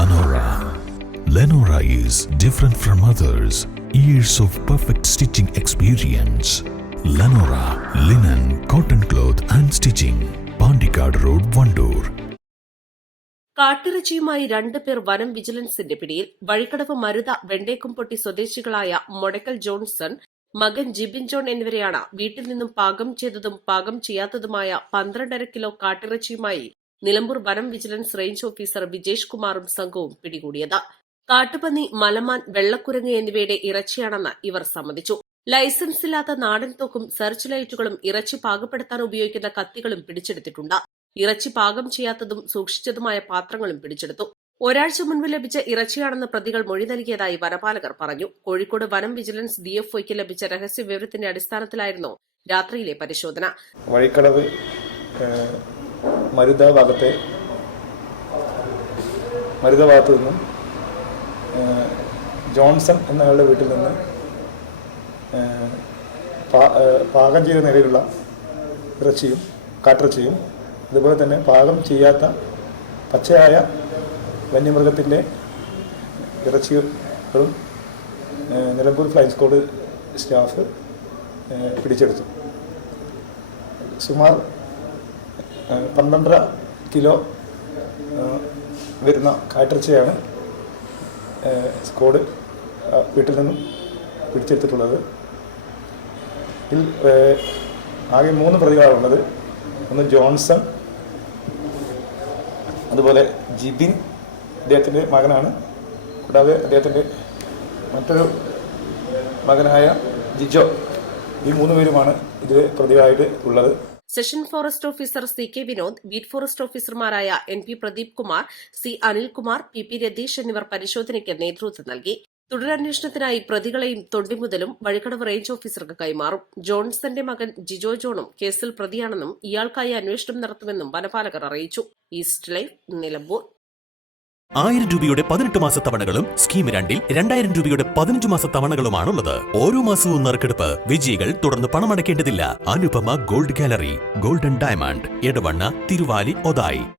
Lenora. Lenora is different from others. Years of perfect stitching experience. Lenora linen, cotton cloth and stitching. Pandikad Road, Vandoor. കാട്ടിറച്ചിയുമായി 2 പേർ വനം വിജിലൻസിന്റെ പിടിയിൽ. വഴിക്കടവ് മരുത വെണ്ടേക്കുംപൊട്ടി സ്വദേശികളായ മൊടക്കൽ Johnson, മകൻ Jibin John എന്നിവരെയാണ് വീട്ടിൽ നിന്നും പാകം ചെയ്തതും പാകം ചെയ്യാത്തതുമായ 12.5 കിലോ കാട്ടിറച്ചിയുമായി നിലമ്പൂർ വനം വിജിലൻസ് റേഞ്ച് ഓഫീസർ വിജേഷ് കുമാറും സംഘവും പിടികൂടിയത്. കാട്ടുപന്നി, മലമാൻ, വെള്ളക്കുരങ്ങ് എന്നിവയുടെ ഇറച്ചിയാണെന്ന് ഇവർ സമ്മതിച്ചു. ലൈസൻസില്ലാത്ത നാടൻ തോക്കും സെർച്ച് ലൈറ്റുകളും ഇറച്ചി പാകപ്പെടുത്താൻ ഉപയോഗിക്കുന്ന കത്തികളും പിടിച്ചെടുത്തിട്ടുണ്ട്. ഇറച്ചി പാകം ചെയ്യാത്തതും സൂക്ഷിച്ചതുമായ പാത്രങ്ങളും പിടിച്ചെടുത്തു. ഒരാഴ്ച മുൻപ് ലഭിച്ച ഇറച്ചിയാണെന്ന് പ്രതികൾ മൊഴി നൽകിയതായി വനപാലകർ പറഞ്ഞു. കോഴിക്കോട് വനം വിജിലൻസ് ഡിഎഫ്ഒയ്ക്ക് ലഭിച്ച രഹസ്യ വിവരത്തിന്റെ അടിസ്ഥാനത്തിലായിരുന്നു രാത്രിയിലെ പരിശോധന. വഴിക്കടവ് മരുത ഭാഗത്ത് നിന്നും ജോൺസൺ എന്നയാളുടെ വീട്ടിൽ നിന്ന് പാകം ചെയ്ത നിലയിലുള്ള ഇറച്ചിയും കാട്ടിറച്ചിയും അതുപോലെ തന്നെ പാകം ചെയ്യാത്ത പച്ചയായ വന്യമൃഗത്തിൻ്റെ ഇറച്ചികളും നിലമ്പൂർ ഫ്ലൈയിങ് സ്ക്വാഡ് സ്റ്റാഫ് പിടിച്ചെടുത്തു. സുമാർ 12.5 കിലോ വരുന്ന കാട്ടിറച്ചിയാണ് സ്ക്വാഡ് വീട്ടിൽ നിന്നും പിടിച്ചെടുത്തിട്ടുള്ളത്. ഇതിൽ ആകെ 3 പ്രതികളാണുള്ളത്. ഒന്ന് ജോൺസൺ, അതുപോലെ ജിബിൻ അദ്ദേഹത്തിൻ്റെ മകനാണ്. കൂടാതെ അദ്ദേഹത്തിൻ്റെ മറ്റൊരു മകനായ ജിജോ. ഈ 3 പേരുമാണ് ഇതിൽ പ്രതികളായിട്ട് ഉള്ളത്. Section forest officer CK Vinod, beat forest ഓഫീസർമാരായ NP Pradeep Kumar, C Anilkumar, PP Ratheesh എന്നിവർ പരിശോധനയ്ക്ക് നേതൃത്വം നൽകി. തുടരന്വേഷണത്തിനായി പ്രതികളെയും തൊണ്ടിമുതലും വഴിക്കടവ് റേഞ്ച് ഓഫീസർക്ക് കൈമാറും. ജോൺസന്റെ മകൻ ജിജോ ജോണും കേസിൽ പ്രതിയാണെന്നും ഇയാൾക്കായി അന്വേഷണം നടത്തുമെന്നും വനപാലകർ അറിയിച്ചു. East live, Nilambur. 1000 രൂപയുടെ 18 മാസ തവണകളും സ്കീം 2-ൽ 2000 രൂപയുടെ 15 മാസ തവണകളുമാണുള്ളത്. ഓരോ മാസവും നറുക്കെടുപ്പ്. വിജയികൾ തുടർന്ന് പണമടയ്ക്കേണ്ടതില്ല. Anupama gold gallery, golden diamond, Edavanna, Thiruvali, Othayi.